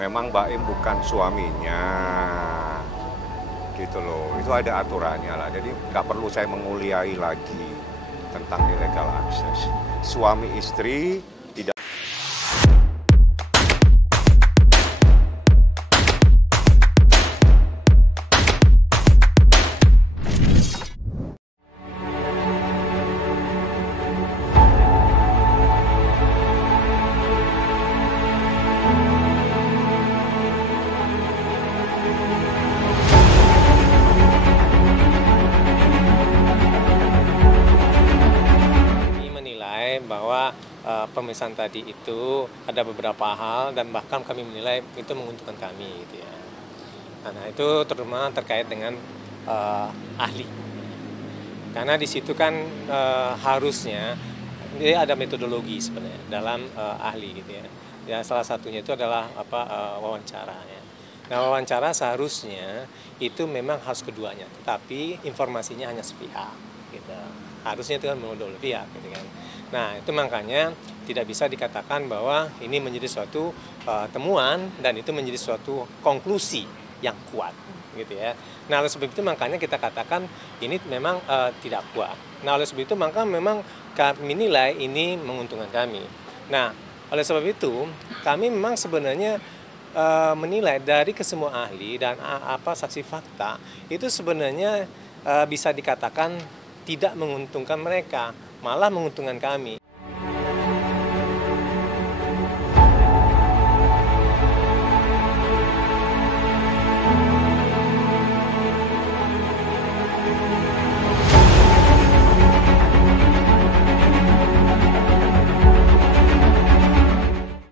Memang Mbak Im bukan suaminya, gitu loh. Itu ada aturannya lah. Jadi nggak perlu saya menguliai lagi tentang illegal access. Suami istri tidak. Bahwa pemisahan tadi itu ada beberapa hal dan bahkan kami menilai itu menguntungkan kami gitu ya. Nah itu terutama terkait dengan ahli. Karena di situ kan harusnya dia ada metodologi sebenarnya dalam ahli gitu ya. Ya salah satunya itu adalah wawancara ya. Nah wawancara seharusnya itu memang harus keduanya, tetapi informasinya hanya sepihak gitu. Harusnya itu kan menurut pihak gitu kan. Nah itu makanya tidak bisa dikatakan bahwa ini menjadi suatu temuan dan itu menjadi suatu konklusi yang kuat gitu ya. Nah oleh sebab itu makanya kita katakan ini memang tidak kuat. Nah oleh sebab itu maka memang kami nilai ini menguntungkan kami. Nah oleh sebab itu kami memang sebenarnya menilai dari kesemua ahli dan saksi fakta itu sebenarnya bisa dikatakan tidak menguntungkan mereka, malah menguntungkan kami.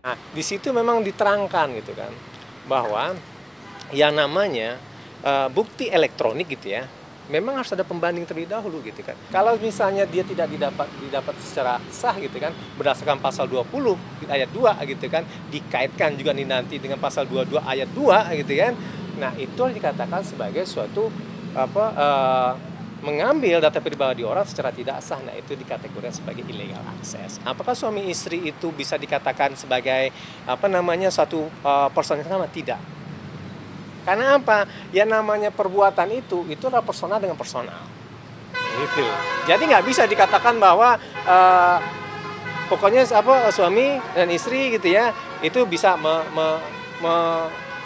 Nah, di situ memang diterangkan gitu kan, bahwa yang namanya bukti elektronik gitu ya, memang harus ada pembanding terlebih dahulu gitu kan. Kalau misalnya dia tidak didapat secara sah gitu kan, berdasarkan pasal 20 ayat 2 gitu kan, dikaitkan juga nih nanti dengan pasal 22 ayat 2 gitu kan. Nah, itu dikatakan sebagai suatu mengambil data pribadi orang secara tidak sah. Nah, itu dikategorikan sebagai illegal access. Apakah suami istri itu bisa dikatakan sebagai suatu personal sama? Tidak. Karena apa? Ya namanya perbuatan itu adalah personal dengan personal. Gitu. Jadi nggak bisa dikatakan bahwa pokoknya suami dan istri gitu ya, itu bisa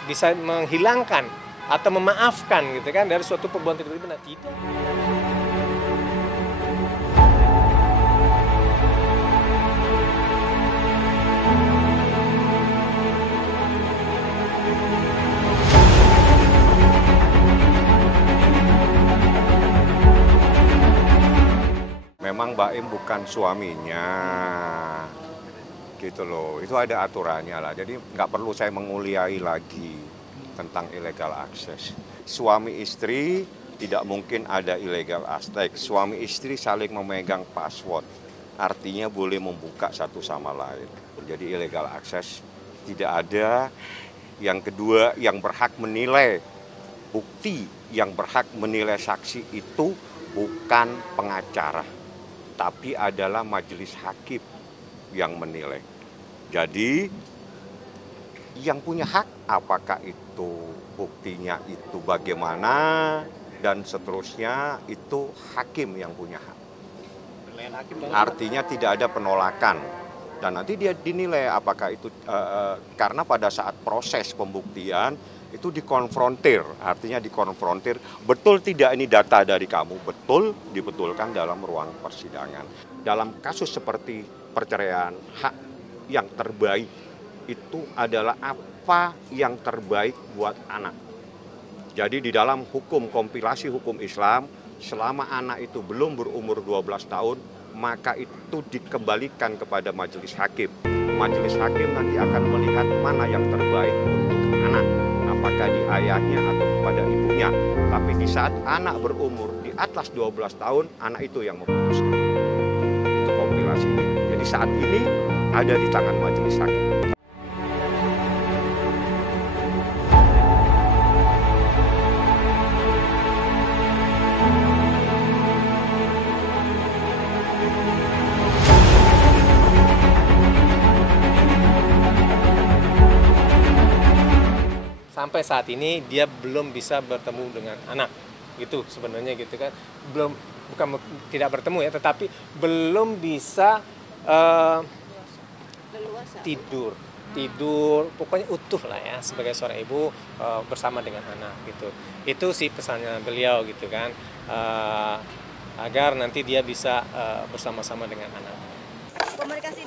bisa menghilangkan atau memaafkan gitu kan dari suatu perbuatan tidak benar. Tidak. Memang Mbak Im bukan suaminya, gitu loh. Itu ada aturannya lah. Jadi nggak perlu saya menguliai lagi tentang illegal access. Suami istri tidak mungkin ada illegal access. Suami istri saling memegang password, artinya boleh membuka satu sama lain. Jadi illegal access tidak ada. Yang kedua, yang berhak menilai bukti, yang berhak menilai saksi itu bukan pengacara, tapi adalah majelis hakim yang menilai. Jadi yang punya hak apakah itu buktinya itu bagaimana dan seterusnya itu hakim yang punya hak. Artinya tidak ada penolakan dan nanti dia dinilai apakah itu karena pada saat proses pembuktian itu dikonfrontir, artinya dikonfrontir, betul tidak ini data dari kamu, betul, dibetulkan dalam ruang persidangan. Dalam kasus seperti perceraian, hak yang terbaik itu adalah apa yang terbaik buat anak. Jadi di dalam hukum kompilasi hukum Islam, selama anak itu belum berumur 12 tahun, maka itu dikembalikan kepada majelis hakim. Majelis hakim nanti akan melihat mana yang terbaik untuk anak. Apakah di ayahnya atau kepada ibunya. Tapi di saat anak berumur di atas 12 tahun, anak itu yang memutuskan. Itu kompilasinya. Jadi saat ini ada di tangan majelis hakim. sampai saat ini dia belum bisa bertemu dengan anak, gitu sebenarnya gitu kan, bukan tidak bertemu ya, tetapi belum bisa tidur pokoknya utuh lah ya sebagai seorang ibu bersama dengan anak gitu. Itu sih pesannya beliau gitu kan, agar nanti dia bisa bersama-sama dengan anak. Komunikasi